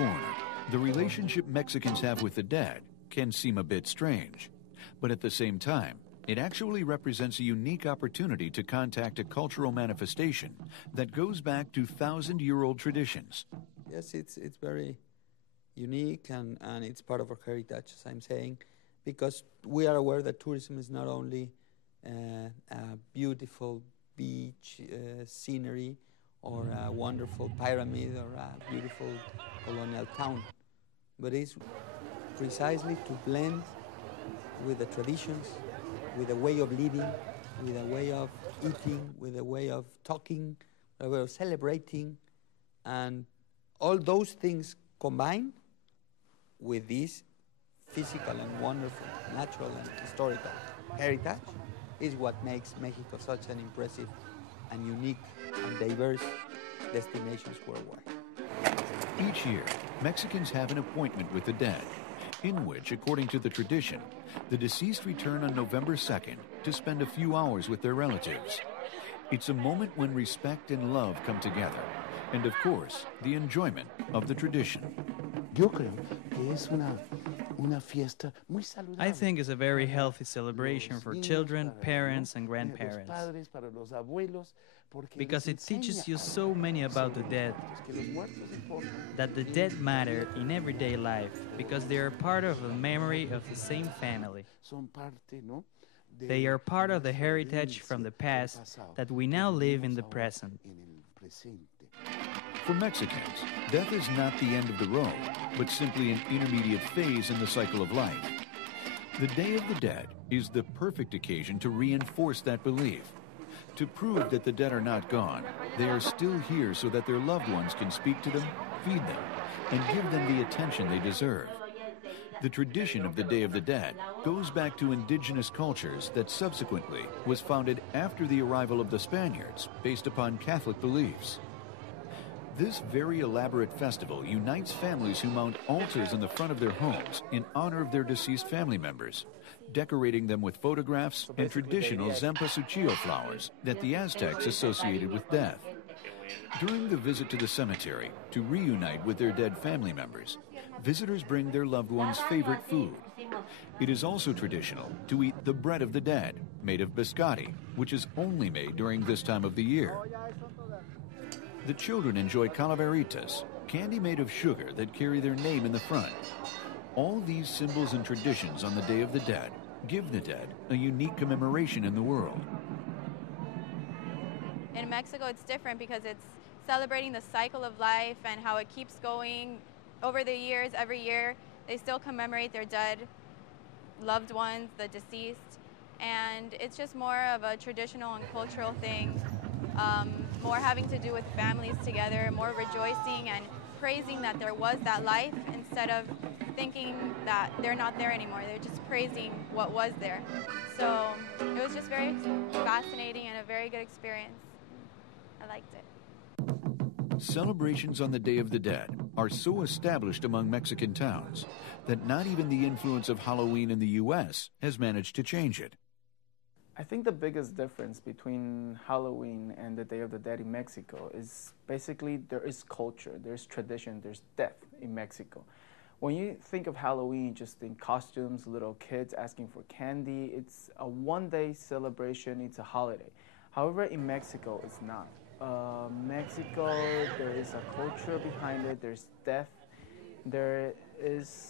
foreigner, the relationship Mexicans have with the dead can seem a bit strange. But at the same time, it actually represents a unique opportunity to contact a cultural manifestation that goes back to thousand-year-old traditions. Yes, it's very unique and it's part of our heritage, as I'm saying, because we are aware that tourism is not only a beautiful beach scenery or a wonderful pyramid or a beautiful colonial town, but it's precisely to blend with the traditions, with a way of living, with a way of eating, with a way of talking, a way of celebrating, and all those things combined with this physical and wonderful, natural and historical heritage is what makes Mexico such an impressive and unique and diverse destinations worldwide. Each year, Mexicans have an appointment with the dead, in which, according to the tradition, the deceased return on November 2nd to spend a few hours with their relatives. It's a moment when respect and love come together, and of course, the enjoyment of the tradition. I think it's a very healthy celebration for children, parents, and grandparents, because it teaches you so many about the dead, that the dead matter in everyday life, because they are part of the memory of the same family. They are part of the heritage from the past that we now live in the present. For Mexicans, death is not the end of the road, but simply an intermediate phase in the cycle of life. The Day of the Dead is the perfect occasion to reinforce that belief, to prove that the dead are not gone. They are still here so that their loved ones can speak to them, feed them, and give them the attention they deserve. The tradition of the Day of the Dead goes back to indigenous cultures that subsequently was founded after the arrival of the Spaniards based upon Catholic beliefs. This very elaborate festival unites families who mount altars in the front of their homes in honor of their deceased family members, decorating them with photographs and traditional cempasúchil flowers that the Aztecs associated with death. During the visit to the cemetery to reunite with their dead family members, visitors bring their loved one's favorite food. It is also traditional to eat the bread of the dead, made of biscotti, which is only made during this time of the year. The children enjoy calaveritas, candy made of sugar that carry their name in the front. All these symbols and traditions on the Day of the Dead give the dead a unique commemoration in the world. In Mexico, it's different because it's celebrating the cycle of life and how it keeps going over the years. Every year, they still commemorate their dead loved ones, the deceased, and it's just more of a traditional and cultural thing, more having to do with families together, more rejoicing and praising that there was that life instead of thinking that they're not there anymore. They're just praising what was there. So it was just very fascinating and a very good experience. I liked it. Celebrations on the Day of the Dead are so established among Mexican towns that not even the influence of Halloween in the U.S. has managed to change it. I think the biggest difference between Halloween and the Day of the Dead in Mexico is basically there is culture, there's tradition, there's death in Mexico. When you think of Halloween, you just think costumes, little kids asking for candy. It's a one-day celebration, it's a holiday. However, in Mexico, it's not. Mexico, there is a culture behind it, there's death, there is